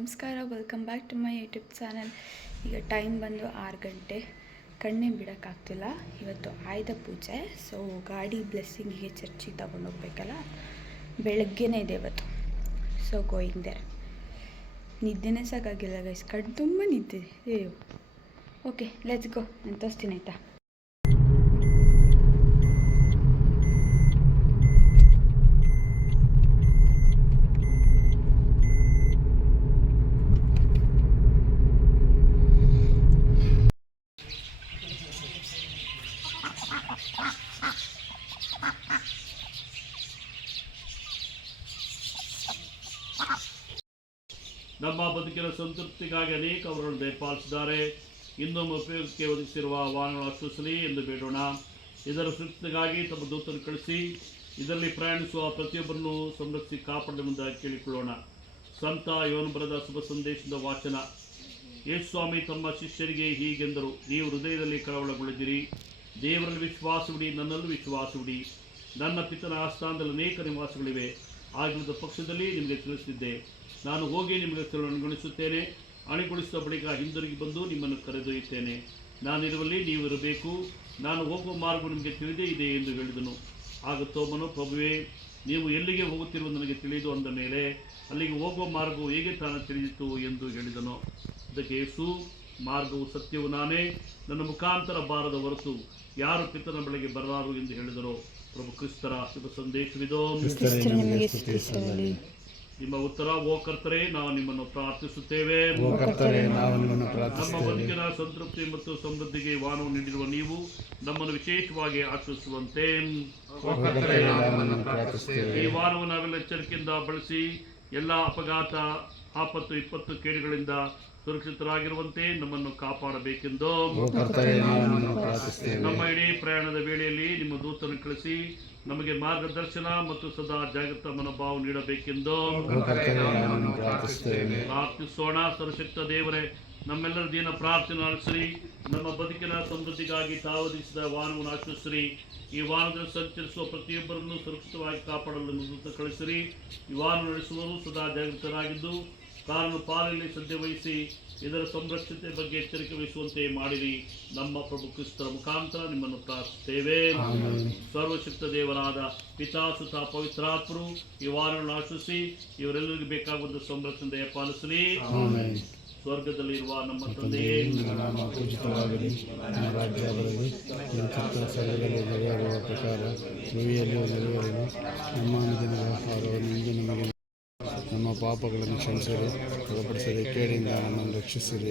ನಮಸ್ಕಾರ, welcome back to my YouTube channel. ಈಗ time ಬಂದು 6 ಗಂಟೆ. ಕಣ್ಣೇ ಬಿಡೋಕ್ಕಾಗ್ತಿಲ್ಲ. ಇವತ್ತು ಆಯುಧ ಪೂಜೆ, ಸೊ ಗಾಡಿ ಬ್ಲೆಸ್ಸಿಂಗಿಗೆ ಚರ್ಚಿಗೆ ತಗೊಂಡೋಗ್ಬೇಕಲ್ಲ. ಬೆಳಗ್ಗೆನೇ ಇದೆ ಇವತ್ತು, ಸೊ ಗೋಯಿಂಗ್ ದೇರ್. ನಿದ್ದೆನೇ ಸಾಕಾಗಿಲ್ಲ ಗೈಸ್, ಕಣ್ಣು ತುಂಬ ನಿದ್ದೆ. Okay, let's go. ನಾನು ತೋರಿಸ್ತೀನಿ ಆಯಿತಾ. ನಮ್ಮ ಬದುಕಿನ ಸಂತೃಪ್ತಿಗಾಗಿ ಅನೇಕ ಅವರನ್ನು ದಯಪಾಲಿಸಿದ್ದಾರೆ. ಇನ್ನೊಮ್ಮೆ ಉಪಯೋಗಕ್ಕೆ ಒದಗಿಸಿರುವ ವಾಹನಗಳು ಆಶ್ವಸಲಿ ಎಂದು ಬೇಡೋಣ. ಇದರ ಸುರಕ್ಷತೆಗಾಗಿ ತಮ್ಮ ದೂತನ್ನು ಕಳಿಸಿ ಇದರಲ್ಲಿ ಪ್ರಯಾಣಿಸುವ ಪ್ರತಿಯೊಬ್ಬರನ್ನು ಸಂರಕ್ಷಿಸಿ ಕಾಪಾಡಲೆಂಬುದಾಗಿ ಕೇಳಿಕೊಳ್ಳೋಣ. ಸಂತ ಯೋನ ಬರೆದ ಶುಭ ಸಂದೇಶದ ವಾಚನ. ಯೇಸು ಸ್ವಾಮಿ ತಮ್ಮ ಶಿಷ್ಯರಿಗೆ ಹೀಗೆಂದರು, ನೀವು ಹೃದಯದಲ್ಲಿ ಕಳವಳಗೊಳ್ಳಿದಿರಿ. ದೇವರಲ್ಲಿ ವಿಶ್ವಾಸವಿಡಿ, ನನ್ನಲ್ಲೂ ವಿಶ್ವಾಸವಿಡಿ. ನನ್ನ ಪಿತನ ಆಸ್ಥಾನದಲ್ಲಿ ಅನೇಕ ನಿವಾಸಗಳಿವೆ. ಆಗಿದ್ದ ಪಕ್ಷದಲ್ಲಿ ನಿಮಗೆ ತಿಳಿಸಿದ್ದೆ. ನಾನು ಹೋಗಿ ನಿಮಗೆ ಅನುಗೊಳಿಸುತ್ತೇನೆ. ಅಣಿಗೊಳಿಸಿದ ಬಳಿಕ ಹಿಂದಿರುಗಿ ಬಂದು ನಿಮ್ಮನ್ನು ಕರೆದೊಯ್ಯುತ್ತೇನೆ. ನಾನಿರುವಲ್ಲಿ ನೀವು ಇರಬೇಕು. ನಾನು ಹೋಗುವ ಮಾರ್ಗ ನಿಮಗೆ ತಿಳಿದೇ ಇದೆ ಎಂದು ಹೇಳಿದನು. ಆಗ ತೋಮನು, ಪ್ರಭುವೇ, ನೀವು ಎಲ್ಲಿಗೆ ಹೋಗುತ್ತಿರುವುದು ನನಗೆ ತಿಳಿದು ಅಂದ ಮೇಲೆ ಅಲ್ಲಿಗೆ ಹೋಗುವ ಮಾರ್ಗವು ಹೇಗೆ ತಾನು ತಿಳಿದಿತ್ತು ಎಂದು ಹೇಳಿದನು. ಅದಕ್ಕೆ ಯೇಸು, ಮಾರ್ಗವು ಸತ್ಯವು ನಾನೇ, ನನ್ನ ಮುಖಾಂತರ ಬಾರದ ಹೊರತು ಯಾರು ಪಿತನ ಬಳಿಗೆ ಬರಲಾರು ಎಂದು ಹೇಳಿದರು. ಪ್ರಭು ಕ್ರಿಸ್ತರ ಶುಭ ಸಂದೇಶವಿದೋ. ನಿಮ್ಮ ಉತ್ತರ, ಓ ಕರ್ತರೇ, ನಾವು ನಿಮ್ಮನ್ನು ಪ್ರಾರ್ಥಿಸುತ್ತೇವೆ. ನಮ್ಮ ಬದುಕಿನ ಸಂತೃಪ್ತಿ ಮತ್ತು ಸಮೃದ್ಧಿಗೆ ವಾಹನವನ್ನು ನೀಡಿರುವ ನೀವು ನಮ್ಮನ್ನು ವಿಶೇಷವಾಗಿ ಆಚರಿಸುವಂತೆ ಈ ವಾಹನವನ್ನು ನಾವೆಲ್ಲ ಎಚ್ಚರಿಕೆಯಿಂದ ಬಳಸಿ ಎಲ್ಲ ಅಪಘಾತ, ಆಪತ್ತು, ವಿಪತ್ತು, ಕೇಡುಗಳಿಂದ ಸುರಕ್ಷಿತರಾಗಿರುವಂತೆ ನಮ್ಮನ್ನು ಕಾಪಾಡಬೇಕೆಂದು ನಮ್ಮ ಇಡೀ ಪ್ರಯಾಣದ ವೇಳೆಯಲ್ಲಿ ನಿಮ್ಮ ದೂತನ್ನು ಕಳಿಸಿ ನಮಗೆ ಮಾರ್ಗದರ್ಶನ ಮತ್ತು ಸದಾ ಜಾಗೃತ ಮನೋಭಾವ ನೀಡಬೇಕೆಂದು ಪ್ರಾರ್ಥಿಸೋಣ. ಸರ್ವಶಕ್ತ ದೇವರೇ, ನಮ್ಮೆಲ್ಲರ ದೀನ ಪ್ರಾರ್ಥನೆ ಆಲಿಸಿರಿ. ನಮ್ಮ ಬದುಕಿನ ಸಮೃದ್ಧಿಗಾಗಿ ತಾವೊದಗಿಸಿದ ವಾಹನವನ್ನು ಆಶ್ರಯಿಸಿರಿ. ಈ ವಾಹನದಲ್ಲಿ ಸಂಚರಿಸುವ ಪ್ರತಿಯೊಬ್ಬರನ್ನು ಸುರಕ್ಷಿತವಾಗಿ ಕಾಪಾಡಲು ದೂತ ಕಳಿಸಿರಿ. ಈ ವಾಹನ ನಡೆಸುವವರು ಸದಾ ಜಾಗೃತರಾಗಿದ್ದು ಕಾರನ್ನು ಪಾಲನೆಯಲ್ಲಿ ಶ್ರದ್ಧೆ ವಹಿಸಿ ಇದರ ಸಂರಕ್ಷತೆ ಬಗ್ಗೆ ಎಚ್ಚರಿಕೆ ವಹಿಸುವಂತೆ ಮಾಡಿರಿ. ನಮ್ಮ ಪ್ರಭು ಕ್ರಿಸ್ತರ ಮುಖಾಂತರ ನಿಮ್ಮನ್ನು ಪ್ರಾರ್ಥಿಸುತ್ತೇವೆ. ಸರ್ವಶಕ್ತ ದೇವರಾದ ಪಿತಾ, ಸುತ, ಪವಿತ್ರಾತ್ಮರು ಈ ವಾಹನವನ್ನು ಆಶ್ರಯಿಸಿ ಇವರೆಲ್ಲರಿಗೂ ಬೇಕಾಗುವಂಥ ಸಂರಕ್ಷಣೆ ದಯಪಾಲಿಸಲಿ. ಸ್ವರ್ಗದಲ್ಲಿರುವ ನಮ್ಮ ತಂದೆಯೇ, ನಮ್ಮ ಪಾಪಗಳನ್ನು ಕ್ಷಮಿಸಿರಿ, ಒಳಪಡಿಸಿರಿ, ಕೇಡಿಂದ ನಮ್ಮನ್ನು ರಕ್ಷಿಸಿರಿ.